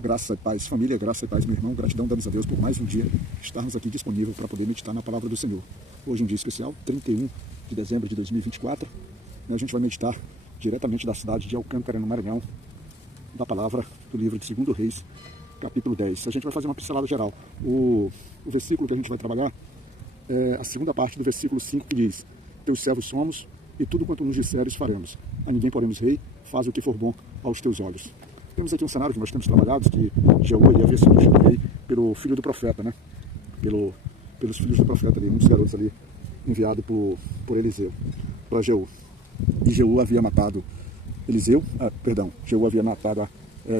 Graça e paz, família, graça e paz, meu irmão. Gratidão, damos a Deus por mais um dia estarmos aqui disponível para poder meditar na palavra do Senhor. Hoje é um dia especial, 31 de dezembro de 2024. A gente vai meditar diretamente da cidade de Alcântara, no Maranhão, da palavra do livro de 2 Reis, capítulo 10. A gente vai fazer uma pincelada geral. O versículo que a gente vai trabalhar é a segunda parte do versículo 5, que diz: Teus servos somos, e tudo quanto nos disseres faremos. A ninguém poremos rei, faz o que for bom aos teus olhos. Temos aqui um cenário que nós temos trabalhado, que Jeú havia sido ungido rei pelo filho do profeta, né? Pelos filhos do profeta ali, um dos garotos ali, enviado por Eliseu para Jeú. E Jeú havia matado Jeú havia matado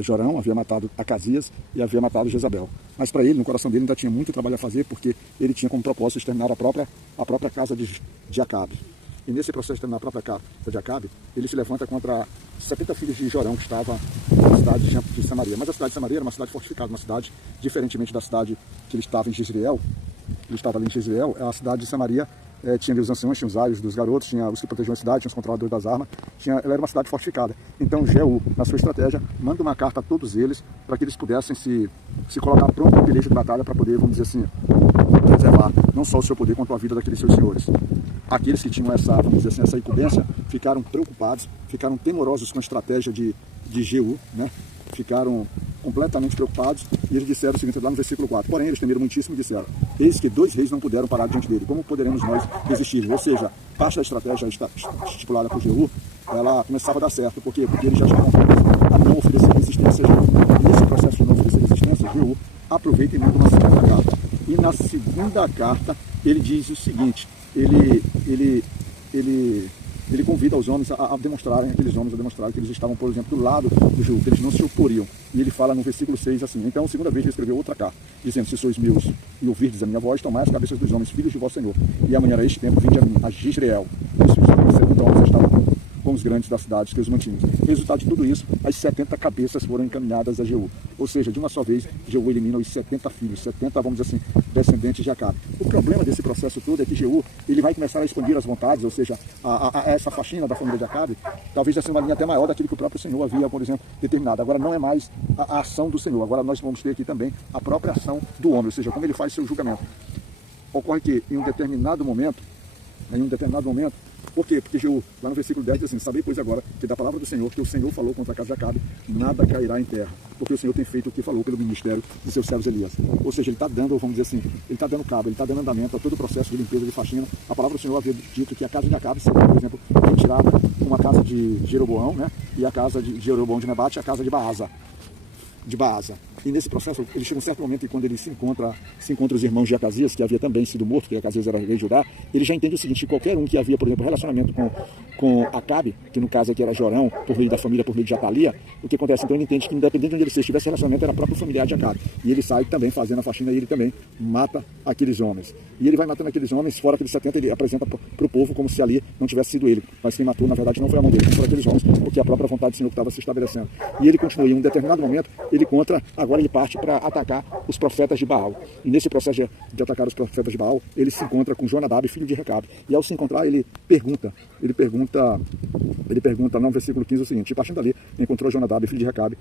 Jorão, havia matado Acasias e havia matado Jezabel. Mas para ele, no coração dele, ainda tinha muito trabalho a fazer, porque ele tinha como propósito exterminar a própria casa de Acabe. E nesse processo de terminar a própria casa de Acabe, ele se levanta contra 70 filhos de Jorão, que estava na cidade de Samaria. Mas a cidade de Samaria era uma cidade fortificada, uma cidade, diferentemente da cidade que ele estava em Jezreel. Ele estava ali em Jezreel, a cidade de Samaria tinha ali os anciões, tinha os aios dos garotos, tinha os que protegiam a cidade, tinha os controladores das armas, ela era uma cidade fortificada. Então Jeú, na sua estratégia, manda uma carta a todos eles, para que eles pudessem se colocar pronto para o peleja de batalha, para poder, vamos dizer assim, preservar não só o seu poder, quanto a vida daqueles seus senhores. Aqueles que tinham essa incumbência ficaram preocupados, ficaram temorosos com a estratégia de Jeú, né? Ficaram completamente preocupados, e eles disseram o seguinte, lá no versículo 4: Porém, eles temeram muitíssimo e disseram: Eis que 2 reis não puderam parar diante dele, como poderemos nós resistir? Ou seja, parte da estratégia estipulada por Jeú, ela começava a dar certo. Por quê? Porque eles já estavam prontos a não oferecer resistência a Jeú. E nesse processo de não oferecer resistência, Jeú aproveita e manda uma segunda carta. E na segunda carta, ele diz o seguinte: ele convida os homens a demonstrarem que eles estavam, por exemplo, do lado do Jeú, que eles não se oporiam. E ele fala no versículo 6 assim: Então, a segunda vez ele escreveu outra carta, dizendo: Se sois meus e ouvirdes a minha voz, tomai as cabeças dos homens, filhos de vosso Senhor, e amanhã a este tempo vinde a mim, a Jezreel. Os 70 homens estavam com os grandes da cidade que os mantinham. Resultado de tudo isso, as 70 cabeças foram encaminhadas a Jeú. Ou seja, de uma só vez, Jeú elimina os 70 filhos, 70, vamos dizer assim, descendentes de Acabe. O problema desse processo todo é que Jeú, ele vai começar a expandir as vontades, ou seja, essa faxina da família de Acabe, talvez já seja uma linha até maior daquilo que o próprio Senhor havia, por exemplo, determinado. Agora não é mais a ação do Senhor, agora nós vamos ter aqui também a própria ação do homem, ou seja, como ele faz seu julgamento. Ocorre que em um determinado momento, por quê? Porque Jeú, lá no versículo 10, diz assim: Sabei, pois, agora que da palavra do Senhor, que o Senhor falou contra a casa de Acabe, nada cairá em terra, porque o Senhor tem feito o que falou pelo ministério de seus servos Elias. Ou seja, ele está dando, vamos dizer assim, ele está dando cabo, ele está dando andamento a todo o processo de limpeza, de faxina. A palavra do Senhor havia dito que a casa de Acabe seria, por exemplo, retirada com a casa de Jeroboão, né? E a casa de Jeroboão de Nebate e a casa de Baasa. E nesse processo, ele chega um certo momento e quando ele se encontra os irmãos de Acasias, que havia também sido morto, porque Acasias era rei de Judá, ele já entende o seguinte: que qualquer um que havia, por exemplo, relacionamento com Acabe, que no caso aqui era Jorão, por meio da família, por meio de Atalia, o que acontece? Então ele entende que independente de onde ele estivesse relacionamento, era próprio familiar de Acabe. E ele sai também fazendo a faxina, e ele também mata aqueles homens. E ele vai matando aqueles homens, fora aqueles 70, ele apresenta para o povo como se ali não tivesse sido ele. Mas quem matou, na verdade, não foi a mão dele, foram aqueles homens, porque a própria vontade do Senhor que estava se estabelecendo. E ele continua, em um determinado momento, agora ele parte para atacar os profetas de Baal. E nesse processo de atacar os profetas de Baal, ele se encontra com Jonadab, filho de Recabe. E ao se encontrar, ele pergunta no versículo 15 o seguinte: partindo dali, encontrou Jonadab, filho de Recabe,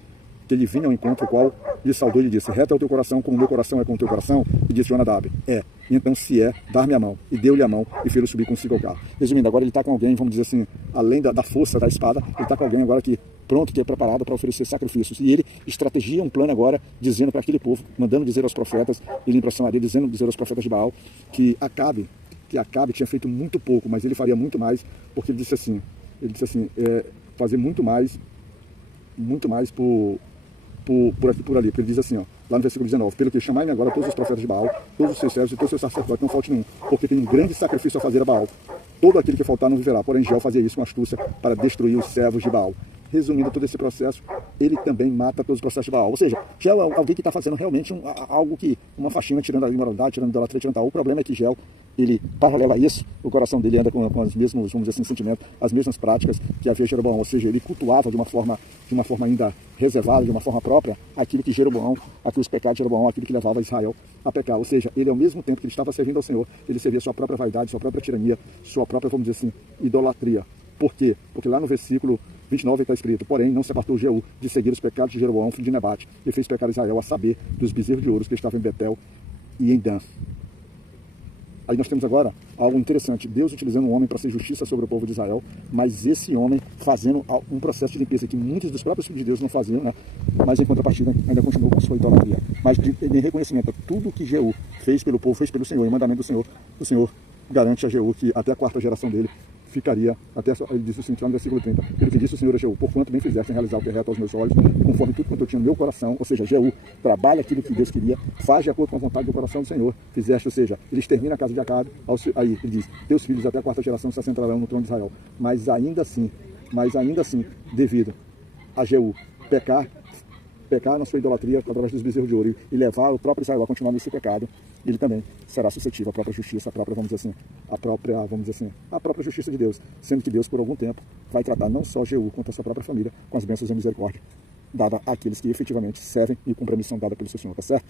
que ele vinha ao encontro, o qual lhe saudou e lhe disse: Reto é o teu coração, como o meu coração é com o teu coração. E disse Jonadab: É. E então, se é, dar-me a mão. E deu-lhe a mão e fez-o subir consigo ao carro. Resumindo, agora ele está com alguém, vamos dizer assim, além da força da espada, ele está com alguém agora que pronto, que é preparado para oferecer sacrifícios. E ele estrategia um plano agora, dizendo para aquele povo, mandando dizer aos profetas, ele indo para Samaria, dizer aos profetas de Baal, que Acabe tinha feito muito pouco, mas ele faria muito mais, porque ele disse assim, fazer muito mais por ali, porque ele diz assim, ó, lá no versículo 19: Pelo que chamai-me agora todos os profetas de Baal, todos os seus servos e todos os seus sacerdotes, não falte nenhum, porque tem um grande sacrifício a fazer a Baal. Todo aquele que faltar não viverá. Porém, Jeú fazia isso com astúcia para destruir os servos de Baal. Resumindo todo esse processo, ele também mata todos os processos de Baal. Ou seja, Jeú é alguém que está fazendo realmente algo que, uma faxina, tirando a imoralidade, tirando a idolatria, tirando tal. O problema é que Jeú, ele, paralelo a isso, o coração dele anda com os mesmos, vamos dizer assim, sentimentos, as mesmas práticas que havia Jeroboão. Ou seja, ele cultuava de uma forma ainda reservada, de uma forma própria, aquilo que os pecados de Jeroboão, aquilo que levava Israel a pecar. Ou seja, ele, ao mesmo tempo que ele estava servindo ao Senhor, ele servia sua própria vaidade, sua própria tirania, sua própria, vamos dizer assim, idolatria. Por quê? Porque lá no versículo 29 está escrito: porém não se apartou Jeú de seguir os pecados de Jeroboão, filho de Nebate, e fez pecar Israel, a saber, dos bezerros de ouro que estavam em Betel e em Dan. Aí nós temos agora algo interessante, Deus utilizando um homem para ser justiça sobre o povo de Israel, mas esse homem fazendo um processo de limpeza que muitos dos próprios filhos de Deus não faziam, né? Mas em contrapartida ainda continuou com sua idolatria. Mas em reconhecimento a tudo que Jeú fez pelo povo, fez pelo Senhor, em mandamento do Senhor, o Senhor garante a Jeú que até a quarta geração dele ficaria, ele disse o seguinte lá no versículo 30, ele que disse o Senhor a Jeú: porquanto bem fizeste em realizar o que é reto aos meus olhos, conforme tudo quanto eu tinha no meu coração. Ou seja, Jeú trabalha aquilo que Deus queria, faz de acordo com a vontade do coração do Senhor, fizeste, ou seja, ele extermina a casa de Acabe, aí ele diz: teus filhos até a quarta geração se assentarão no trono de Israel. Mas ainda assim, devido a Jeú pecar na sua idolatria através dos bezerros de ouro e levar o próprio Israel a continuar nesse pecado, ele também será suscetível à própria justiça, a própria justiça de Deus, sendo que Deus por algum tempo vai tratar não só Jeú quanto a sua própria família com as bênçãos e misericórdia dada àqueles que efetivamente servem e cumprem a missão dada pelo seu Senhor, tá certo?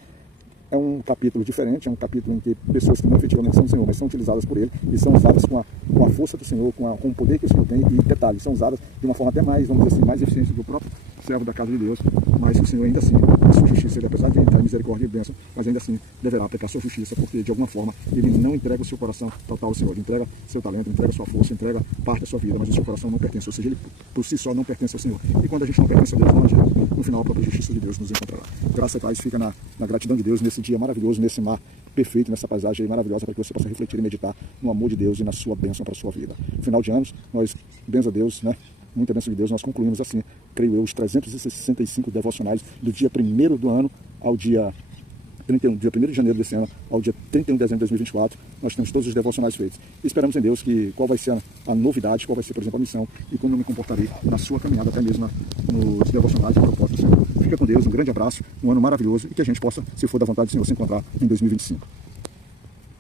É um capítulo diferente, é um capítulo em que pessoas que não efetivamente são do Senhor, mas são utilizadas por Ele e são usadas com a força do Senhor, com o poder que o Senhor tem, e detalhes, são usadas de uma forma até mais, vamos dizer assim, mais eficiente do próprio servo da casa de Deus, mas o Senhor ainda assim, a sua justiça, ele, apesar de entrar em misericórdia e bênção, mas ainda assim deverá aplicar sua justiça, porque de alguma forma ele não entrega o seu coração total ao Senhor, ele entrega seu talento, entrega sua força, entrega parte da sua vida, mas o seu coração não pertence, ou seja, ele por si só não pertence ao Senhor. E quando a gente não pertence a Deus, não adianta, no final a própria justiça de Deus nos encontrará. Graça e paz fica na gratidão de Deus nesse dia maravilhoso, nesse mar perfeito, nessa paisagem maravilhosa, para que você possa refletir e meditar no amor de Deus e na sua bênção para a sua vida. Final de anos, nós, benza a Deus, né? Muita bênção de Deus, nós concluímos assim, creio eu, os 365 devocionais do dia 1º do ano ao dia 31, dia 1º de janeiro desse ano ao dia 31 de dezembro de 2024, nós temos todos os devocionais feitos. E esperamos em Deus que qual vai ser a novidade, qual vai ser, por exemplo, a missão e como eu me comportarei na sua caminhada, até mesmo nos devocionais e propósitos do Senhor. Fica com Deus, um grande abraço, um ano maravilhoso e que a gente possa, se for da vontade do Senhor, se encontrar em 2025.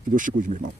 Que Deus te cuide, meu irmão.